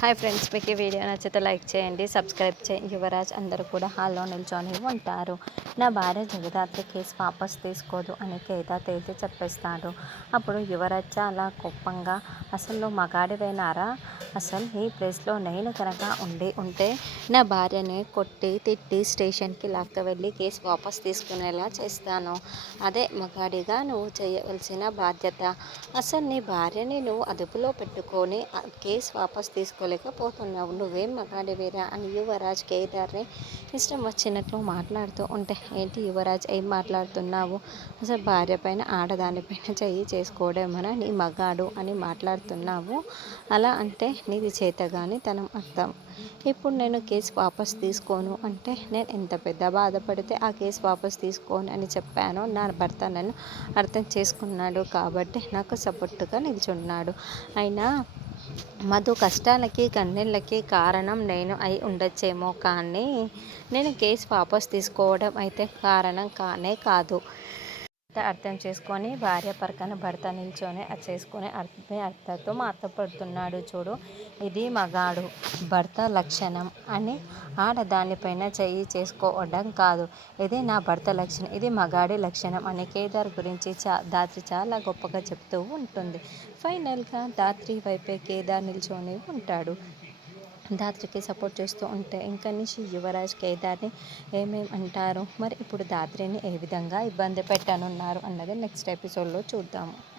Hi friends మీకు ఈ video నచ్చితే లైక్ చేయండి సబ్స్క్రైబ్ చేయండి. యువరాజ్ అందరూ కూడా హాల్లో నిల్చొని ఉంటారు. నా భార్య జగదాత్రి కేసు వాపస్ తీసుకోదు అని కేదా తేల్చి చెప్పేస్తాడు. అప్పుడు యువరాజ్ చాలా కోపంగా అసలు మగాడివైనారా మగాడివేనారా? అసలు నీ ప్లేస్లో నేను కనుక ఉండి ఉంటే నా భార్యని కొట్టి తిట్టి స్టేషన్కి లాక్క వెళ్ళి కేసు వాపస్ తీసుకునేలా చేస్తాను. అదే మగాడిగా నువ్వు చేయవలసిన బాధ్యత. అసలు నీ భార్యని నువ్వు అదుపులో పెట్టుకొని కేసు వాపస్ తీసుకోలేకపోతున్నావు. నువ్వేం మగాడివేరా అని యువరాజ్ కేదార్ని ఇష్టం వచ్చినట్లు మాట్లాడుతూ ఉంటే ఏంటి యువరాజ్ ఏం మాట్లాడుతున్నావు? అసలు భార్య పైన ఆడదానిపైన చెయ్యి చేసుకోవడమన? నీ మగాడు అని మాట్లాడుతున్నావు? అలా అంటే నీకు చేత కానీ తనం అర్థం. ఇప్పుడు నేను కేసు వాపస్ తీసుకోను అంటే నేను ఎంత పెద్ద బాధపడితే ఆ కేసు వాపస్ తీసుకోను అని చెప్పాను నా భర్త నన్ను అర్థం చేసుకున్నాడు కాబట్టి నాకు సపోర్టుగా నిల్చున్నాడు. అయినా మధు కష్టాలకి కన్నీళ్ళకి కారణం నేను అయి ఉండొచ్చేమో కానీ నేను కేసు వాపస్ తీసుకోవడం అయితే కారణం కానే కాదు. అర్థం చేసుకొని భార్య పరకన భర్త నిల్చొని అది చేసుకొని అర్థమే అర్థతో మాట్లాడుతున్నాడు చూడు. ఇది మగాడు. భర్త లక్షణం అని ఆడదానిపైన చెయ్యి చేసుకోవడం కాదు. ఇది నా భర్త లక్షణం. ఇది మగాడి లక్షణం అని కేదార్ గురించి చా దాత్రి చాలా గొప్పగా చెప్తూ ఉంటుంది. ఫైనల్గా దాత్రి వైపే కేదార్ నిల్చొని ఉంటాడు. దాత్రికి సపోర్ట్ చేస్తూ ఉంటే ఇంకా నుంచి యువరాజ్ కేదార్ని ఏమేమి అంటారు? మరి ఇప్పుడు దాత్రిని ఏ విధంగా ఇబ్బంది పెట్టనున్నారు అన్నది నెక్స్ట్ ఎపిసోడ్లో చూద్దాము.